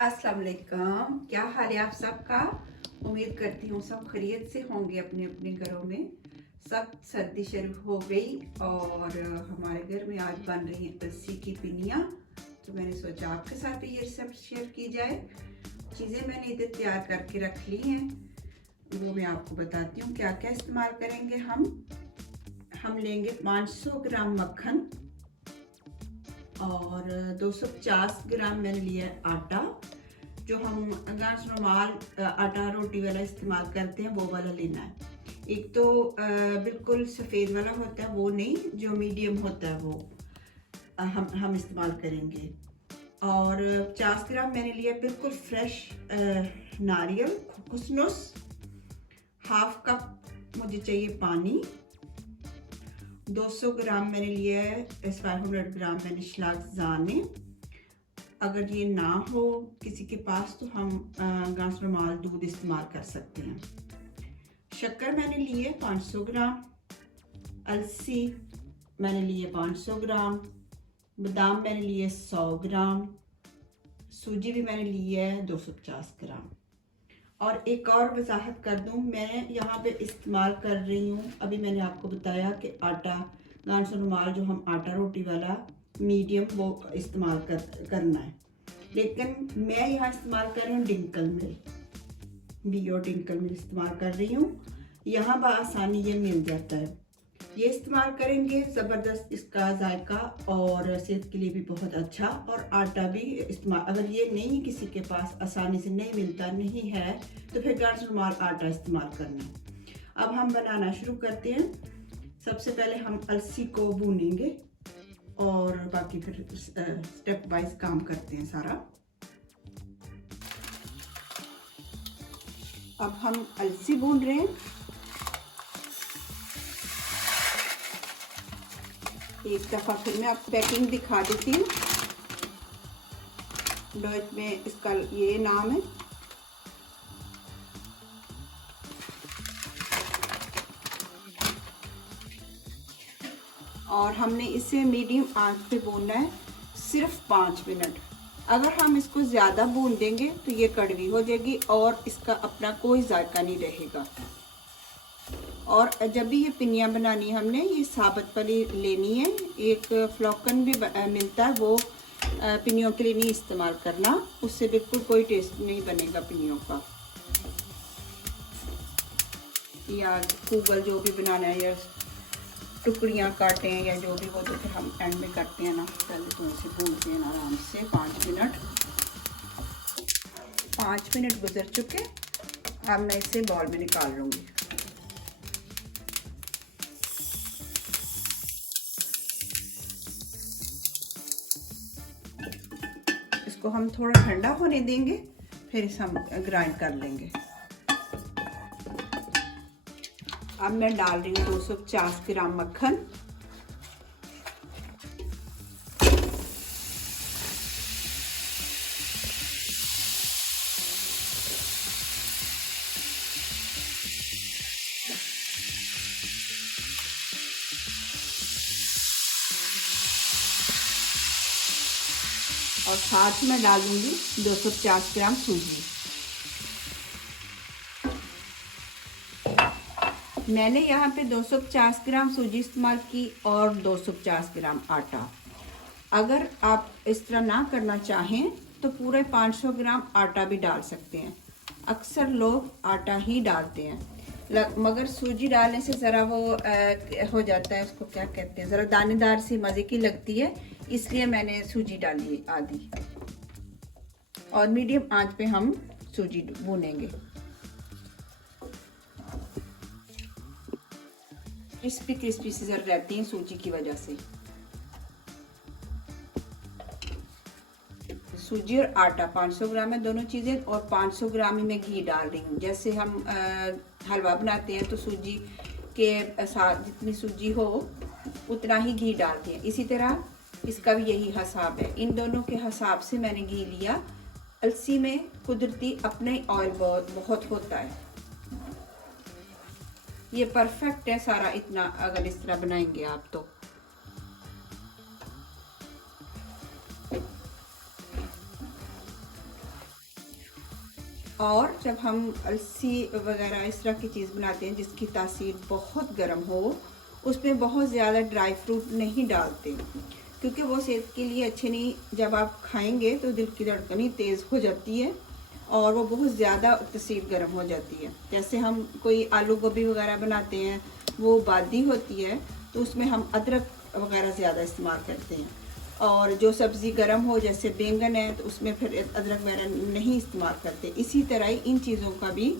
अस्सलाम वालेकुम। क्या हाल है आप सबका। उम्मीद करती हूँ सब खैरियत से होंगे अपने अपने घरों में। सब सर्दी शुरू हो गई और हमारे घर में आज बन रही है अलसी की पिनिया। तो मैंने सोचा आपके साथ भी ये रेसिपी शेयर की जाए। चीज़ें मैंने इधर तैयार करके रख ली हैं, वो मैं आपको बताती हूँ क्या क्या इस्तेमाल करेंगे। हम लेंगे 500 ग्राम मक्खन और 250 ग्राम मैंने लिया है आटा, जो हम अगर नॉर्मल आटा रोटी वाला इस्तेमाल करते हैं वो वाला लेना है। एक तो बिल्कुल सफ़ेद वाला होता है वो नहीं, जो मीडियम होता है वो हम इस्तेमाल करेंगे। और 50 ग्राम मैंने लिया बिल्कुल फ्रेश नारियल खुसनुस। हाफ कप मुझे चाहिए पानी। 200 ग्राम मैंने लिया है 500 ग्राम मैंने शलाज़ाने। अगर ये ना हो किसी के पास तो हम गांस रुमाल दूध इस्तेमाल कर सकते हैं। शक्कर मैंने ली है 500 ग्राम। अलसी मैंने लिए 500 ग्राम। बादाम मैंने लिए 100 ग्राम। सूजी भी मैंने ली है 250 ग्राम। और एक और वजाहत कर दूं, मैं यहाँ पे इस्तेमाल कर रही हूँ, अभी मैंने आपको बताया कि आटा गांस रुमाल जो हम आटा रोटी वाला मीडियम वो इस्तेमाल करना है, लेकिन मैं यहाँ इस्तेमाल कर रही हूँ डिंकल मिल, बीओ डिंकल मिल इस्तेमाल कर रही हूँ। यहाँ बआसानी ये मिल जाता है, ये इस्तेमाल करेंगे। ज़बरदस्त इसका जायका और सेहत के लिए भी बहुत अच्छा। और आटा भी इस्तेमाल, अगर ये नहीं किसी के पास आसानी से नहीं मिलता नहीं है तो फिर गांस रुमाल आटा इस्तेमाल करना। अब हम बनाना शुरू करते हैं। सबसे पहले हम अलसी को भूनेंगे और बाकी फिर स्टेप वाइज काम करते हैं सारा। अब हम अलसी भून रहे हैं। एक दफ़ा फिर मैं आपको पैकिंग दिखा देती हूँ। डॉच में इसका ये नाम है। और हमने इसे मीडियम आंच पे भूनना है सिर्फ 5 मिनट। अगर हम इसको ज़्यादा भून देंगे तो ये कड़वी हो जाएगी और इसका अपना कोई जायका नहीं रहेगा। और जब भी ये पिनिया बनानी है हमने ये साबुत वाली लेनी है। एक फ्लॉकन भी मिलता है, वो पिनियों के लिए नहीं इस्तेमाल करना, उससे बिल्कुल कोई टेस्ट नहीं बनेगा पिनियों का। या गूगल जो भी बनाना है या टुकड़ियाँ काटें हैं या जो भी, वो तो फिर हम एंड में करते हैं ना। पहले तो इसे भूनते हैं आराम से 5 मिनट। 5 मिनट गुजर चुके। अब मैं इसे बाउल में निकाल लूँगी। इसको हम थोड़ा ठंडा होने देंगे, फिर इसे हम ग्राइंड कर लेंगे। अब मैं डाल रही हूँ 250 ग्राम मक्खन। और साथ में डाल दूंगी 250 ग्राम सूजी। मैंने यहाँ पे 250 ग्राम सूजी इस्तेमाल की और 250 ग्राम आटा। अगर आप इस तरह ना करना चाहें तो पूरे 500 ग्राम आटा भी डाल सकते हैं। अक्सर लोग आटा ही डालते हैं, मगर सूजी डालने से ज़रा वो हो जाता है, उसको क्या कहते हैं, ज़रा दानेदार सी मज़े की लगती है, इसलिए मैंने सूजी डाली आधी। और मीडियम आंच पे हम सूजी भूनेंगे। क्रिस्पी क्रिस्पी सी ज़रा रहती हैं सूजी की वजह से। सूजी और आटा 500 ग्राम है दोनों चीज़ें, और 500 ग्राम ही मैं घी डाल रही हूँ। जैसे हम हलवा बनाते हैं तो सूजी के साथ जितनी सूजी हो उतना ही घी डालते हैं, इसी तरह इसका भी यही हिसाब है। इन दोनों के हिसाब से मैंने घी लिया। अलसी में कुदरती अपने ऑयल बहुत होता है, ये परफेक्ट है सारा। इतना अगर इस तरह बनाएंगे आप तो और जब हम अलसी वगैरह इस तरह की चीज़ बनाते हैं जिसकी तासीर बहुत गर्म हो, उसमें बहुत ज़्यादा ड्राई फ्रूट नहीं डालते, क्योंकि वो सेहत के लिए अच्छे नहीं। जब आप खाएंगे तो दिल की धड़कन तेज़ हो जाती है और वो बहुत ज़्यादा तसीर गर्म हो जाती है। जैसे हम कोई आलू गोभी वगैरह बनाते हैं, वो बादी होती है, तो उसमें हम अदरक वगैरह ज़्यादा इस्तेमाल करते हैं। और जो सब्ज़ी गर्म हो जैसे बैंगन है, तो उसमें फिर अदरक वगैरह नहीं इस्तेमाल करते। इसी तरह ही इन चीज़ों का भी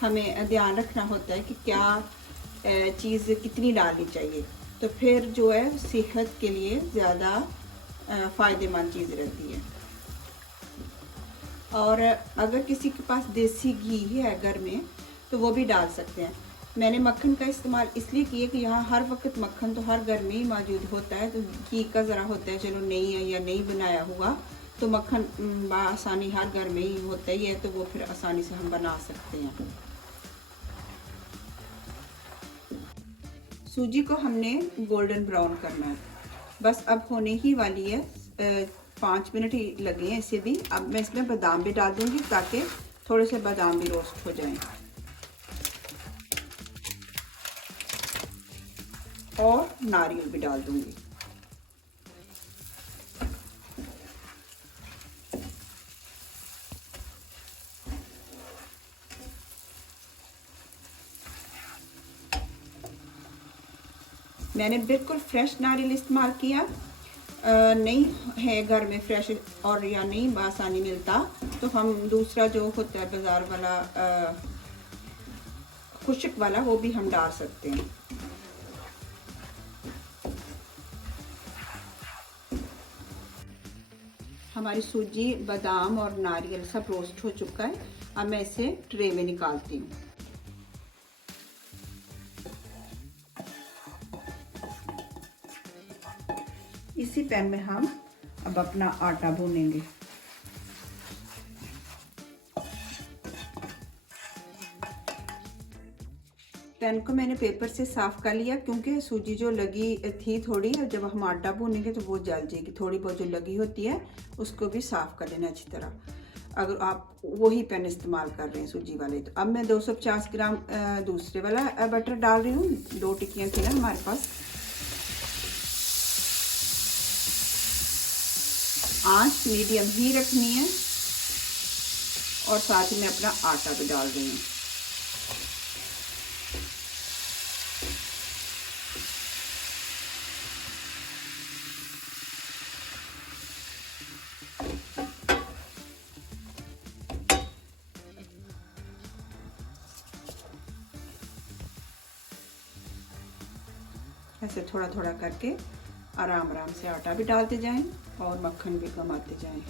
हमें ध्यान रखना होता है कि क्या चीज़ कितनी डालनी चाहिए, तो फिर जो है सेहत के लिए ज़्यादा फ़ायदेमंद चीज़ रहती है। और अगर किसी के पास देसी घी है घर में तो वो भी डाल सकते हैं। मैंने मक्खन का इस्तेमाल इसलिए किया कि यहाँ हर वक्त मक्खन तो हर घर में ही मौजूद होता है, तो घी का ज़रा होता है चलो नहीं है या नहीं बनाया हुआ, तो मक्खन आसानी हर घर में ही होता ही है, तो वो फिर आसानी से हम बना सकते हैं। सूजी को हमने गोल्डन ब्राउन करना है, बस अब होने ही वाली है। 5 मिनट ही लगे हैं इसे भी। अब मैं इसमें बादाम भी डाल दूंगी ताकि थोड़े से बादाम भी रोस्ट हो जाएं, और नारियल भी डाल दूंगी। मैंने बिल्कुल फ्रेश नारियल इस्तेमाल किया। नहीं है घर में फ्रेश और या नहीं आसानी मिलता, तो हम दूसरा जो होता है बाज़ार वाला खुश्क वाला, वो भी हम डाल सकते हैं। हमारी सूजी, बादाम और नारियल सब रोस्ट हो चुका है। अब मैं इसे ट्रे में निकालती हूँ। इसी पैन में हम अब अपना आटा भूनेंगे। पैन को मैंने पेपर से साफ़ कर लिया, क्योंकि सूजी जो लगी थी थोड़ी, जब हम आटा भूनेंगे तो वो जल जाएगी। थोड़ी बहुत जो लगी होती है उसको भी साफ़ कर लेना अच्छी तरह, अगर आप वही पैन इस्तेमाल कर रहे हैं सूजी वाले। तो अब मैं 250 ग्राम दूसरे वाला बटर डाल रही हूँ। 2 टिक्कियाँ थी ना हमारे पास। आंच मीडियम ही रखनी है, और साथ ही मैं अपना आटा भी डाल रही हूँ। ऐसे थोड़ा थोड़ा करके आराम आराम से आटा भी डालते जाएं और मक्खन भी कमाते जाएं।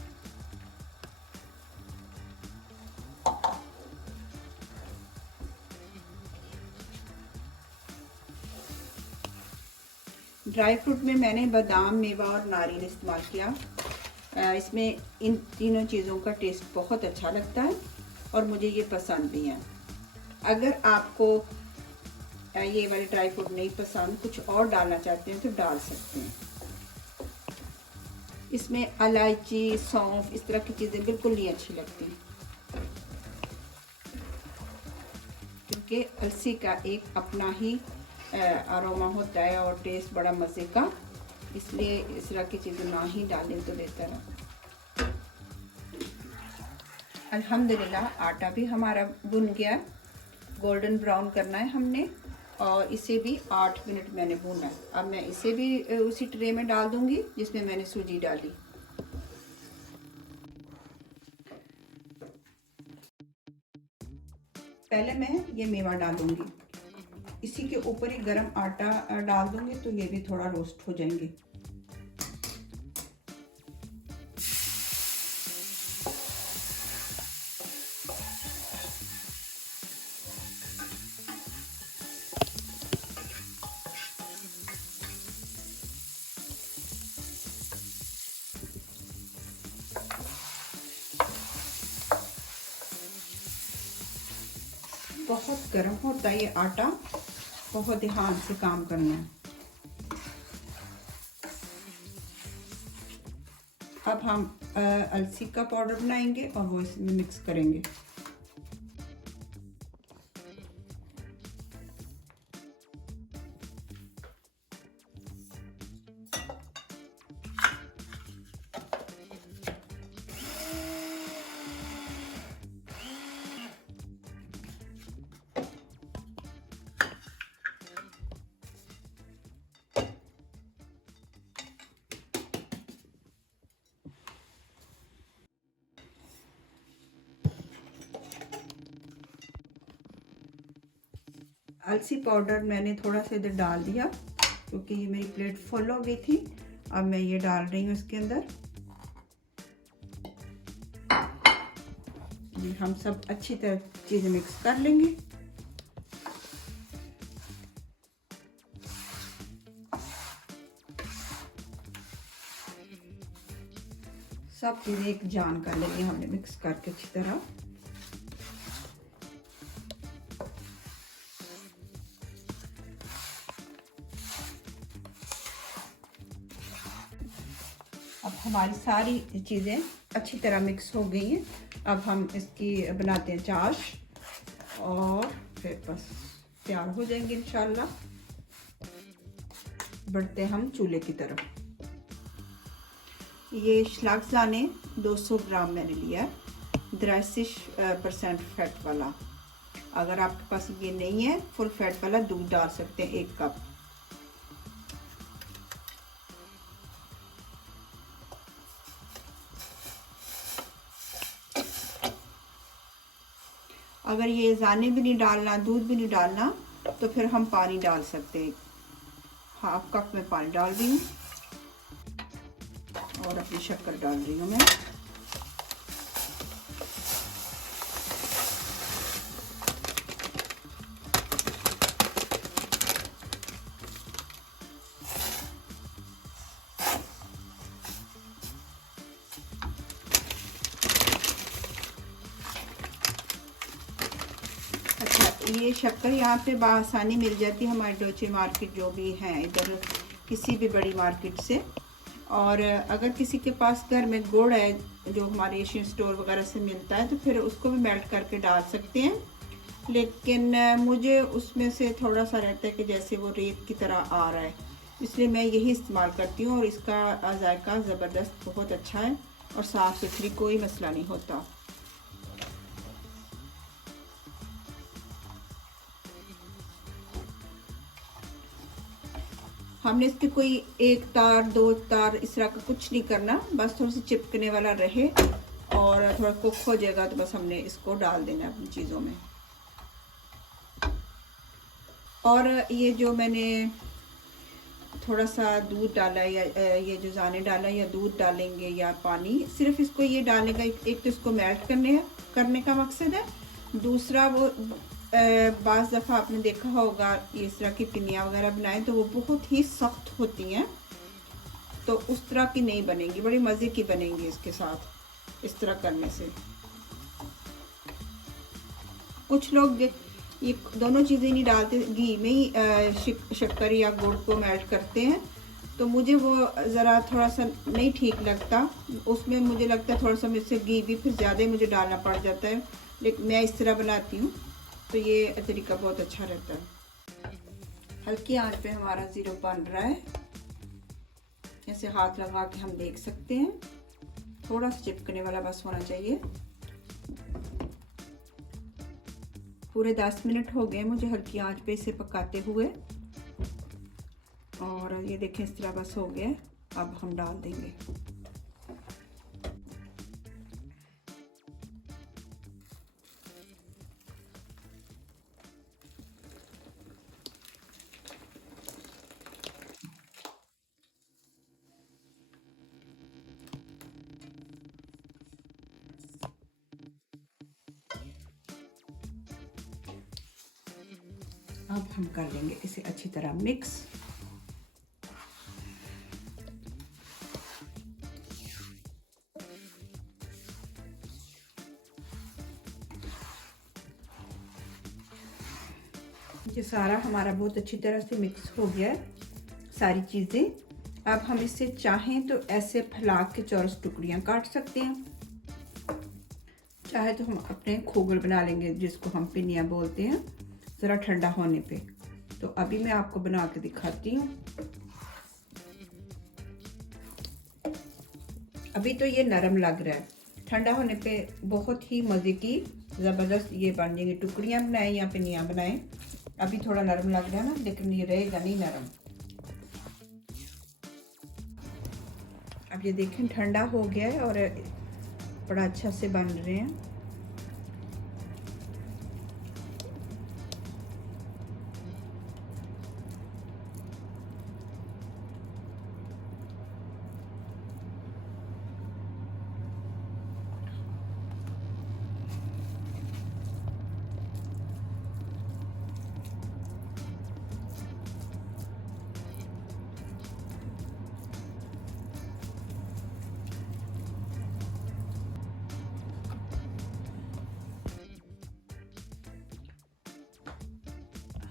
ड्राई फ्रूट में मैंने बादाम, मेवा और नारियल इस्तेमाल किया। इसमें इन तीनों चीज़ों का टेस्ट बहुत अच्छा लगता है और मुझे ये पसंद भी है। अगर आपको ये वाले ड्राई फ्रूट नहीं पसंद, कुछ और डालना चाहते हैं तो डाल सकते हैं। इसमें इलायची, सौंफ, इस तरह की चीज़ें बिल्कुल नहीं अच्छी लगती, क्योंकि अलसी का एक अपना ही अरोमा होता है और टेस्ट बड़ा मज़े का, इसलिए इस तरह की चीज़ें ना ही डालें तो बेहतर है। अल्हम्दुलिल्लाह आटा भी हमारा भुन गया। गोल्डन ब्राउन करना है हमने, और इसे भी 8 मिनट मैंने भूना है। अब मैं इसे भी उसी ट्रे में डाल दूंगी जिसमें मैंने सूजी डाली। पहले मैं ये मेवा डालूंगी, इसी के ऊपर ही गरम आटा डाल दूंगी, तो ये भी थोड़ा रोस्ट हो जाएंगे। बहुत गर्म होता है ये आटा, बहुत ध्यान से काम करना है। अब हम अलसी का पाउडर बनाएंगे और वो इसमें मिक्स करेंगे। अलसी पाउडर मैंने थोड़ा सा इधर डाल दिया क्योंकि ये मेरी प्लेट फुल हो गई थी। अब मैं ये डाल रही हूँ इसके अंदर। ये हम सब अच्छी तरह चीज़ें मिक्स कर लेंगे। सब चीज़ें एक जान कर लेंगे हमने मिक्स करके अच्छी तरह। अब हमारी सारी चीज़ें अच्छी तरह मिक्स हो गई हैं। अब हम इसकी बनाते हैं चाश और फिर बस तैयार हो जाएंगे इंशाल्लाह। बढ़ते हम चूल्हे की तरफ। ये शलागज़ाने 200 ग्राम मैंने लिया है, 83% फैट वाला। अगर आपके पास ये नहीं है फुल फैट वाला, दूध डाल सकते हैं 1 कप। अगर ये ज़ाने भी नहीं डालना, दूध भी नहीं डालना, तो फिर हम पानी डाल सकते हैं। 1/2 कप में पानी डाल रही हूँ और अपनी शक्कर डाल रही हूँ मैं। ये शक्कर यहाँ पे बआसानी मिल जाती है हमारे डोचे मार्केट जो भी हैं इधर, किसी भी बड़ी मार्केट से। और अगर किसी के पास घर में गुड़ है जो हमारे एशियन स्टोर वगैरह से मिलता है, तो फिर उसको भी मेल्ट करके डाल सकते हैं। लेकिन मुझे उसमें से थोड़ा सा रहता है कि जैसे वो रेत की तरह आ रहा है, इसलिए मैं यही इस्तेमाल करती हूँ। और इसका जायका ज़बरदस्त बहुत अच्छा है और साफ़ सुथरी, कोई मसला नहीं होता। हमने इसके कोई 1 तार 2 तार इस तरह का कुछ नहीं करना, बस थोड़ी सी चिपकने वाला रहे और थोड़ा कुक हो जाएगा तो बस हमने इसको डाल देना अपनी चीज़ों में। और ये जो मैंने थोड़ा सा दूध डाला या ये जो ज़ाने डाला या दूध डालेंगे या पानी, सिर्फ इसको ये डालने का एक तो इसको मेल्ट करने का मकसद है। दूसरा वो बाज़ दफ़ा आपने देखा होगा इस तरह की पिनिया वगैरह बनाएं तो वो बहुत ही सख्त होती हैं, तो उस तरह की नहीं बनेंगी, बड़ी मज़े की बनेंगी इसके साथ इस तरह करने से। कुछ लोग ये दोनों चीज़ें नहीं डालते, घी में ही शक्कर या गुड़ को मेल्ट करते हैं, तो मुझे वो ज़रा थोड़ा सा नहीं ठीक लगता। उसमें मुझे लगता है थोड़ा सा मुझसे घी भी फिर ज़्यादा ही मुझे डालना पड़ जाता है, लेकिन मैं इस तरह बनाती हूँ तो ये तरीका बहुत अच्छा रहता है। हल्की आंच पे हमारा ज़ीरो बन रहा है, ऐसे हाथ लगा के हम देख सकते हैं। थोड़ा सा चिपकने वाला बस होना चाहिए। पूरे 10 मिनट हो गए मुझे हल्की आंच पे इसे पकाते हुए, और ये देखें इस तरह बस हो गया। अब हम डाल देंगे। अब हम कर लेंगे इसे अच्छी तरह मिक्स। ये सारा हमारा बहुत अच्छी तरह से मिक्स हो गया है सारी चीज़ें। अब हम इसे चाहें तो ऐसे फैला के चौरस टुकड़ियाँ काट सकते हैं, चाहे तो हम अपने खोगल बना लेंगे जिसको हम पिनिया बोलते हैं, ज़रा ठंडा होने पे। तो अभी मैं आपको बना के दिखाती हूँ। अभी तो ये नरम लग रहा है, ठंडा होने पे बहुत ही मज़े की ज़बरदस्त ये बन जाएंगे। टुकड़ियाँ बनाएं या पिनिया बनाएं, अभी थोड़ा नरम लग रहा है ना, लेकिन ये रहेगा नहीं नरम। अब ये देखें ठंडा हो गया है और बड़ा अच्छा से बन रहे हैं।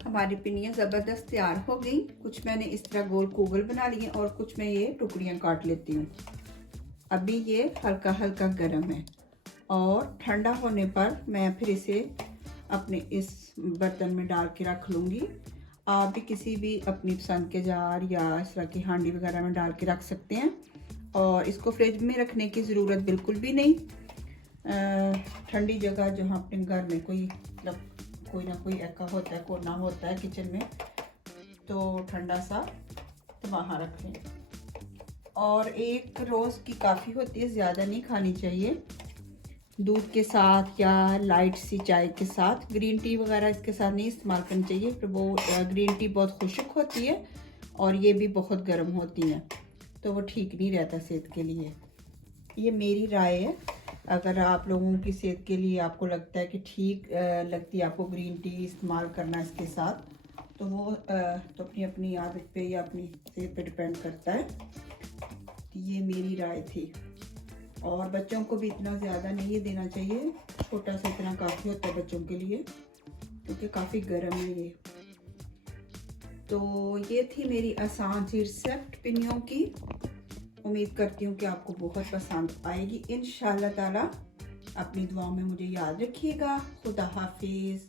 हमारी पिनियाँ ज़बरदस्त तैयार हो गई। कुछ मैंने इस तरह गोल कोगल बना लिए और कुछ मैं ये टुकड़ियाँ काट लेती हूँ। अभी ये हल्का हल्का गर्म है और ठंडा होने पर मैं फिर इसे अपने इस बर्तन में डाल के रख लूँगी। आप भी किसी भी अपनी पसंद के जार या इस तरह की हांडी वगैरह में डाल के रख सकते हैं और इसको फ्रिज में रखने की ज़रूरत बिल्कुल भी नहीं। ठंडी जगह जहाँ अपने घर में मतलब कोई ना कोई ऐका होता है, कोना होता है किचन में, तो ठंडा सा तो वहाँ रख लें। और एक रोज़ की काफ़ी होती है, ज़्यादा नहीं खानी चाहिए। दूध के साथ या लाइट सी चाय के साथ, ग्रीन टी वगैरह इसके साथ नहीं इस्तेमाल करनी चाहिए, फिर वो ग्रीन टी बहुत खुश्क होती है और ये भी बहुत गर्म होती हैं, तो वो ठीक नहीं रहता सेहत के लिए। ये मेरी राय है। अगर आप लोगों की सेहत के लिए आपको लगता है कि ठीक लगती है आपको ग्रीन टी इस्तेमाल करना इसके साथ, तो वो तो अपनी अपनी आदत पे या अपनी सेहत पे डिपेंड करता है। ये मेरी राय थी। और बच्चों को भी इतना ज़्यादा नहीं देना चाहिए, छोटा सा इतना काफ़ी होता है बच्चों के लिए, क्योंकि काफ़ी गर्म है ये। तो ये थी मेरी आसान सी रिसेप्ट पिनियों की। उम्मीद करती हूँ कि आपको बहुत पसंद आएगी इंशाल्लाह ताला। अपनी दुआओं में मुझे याद रखिएगा। खुदा हाफिज़।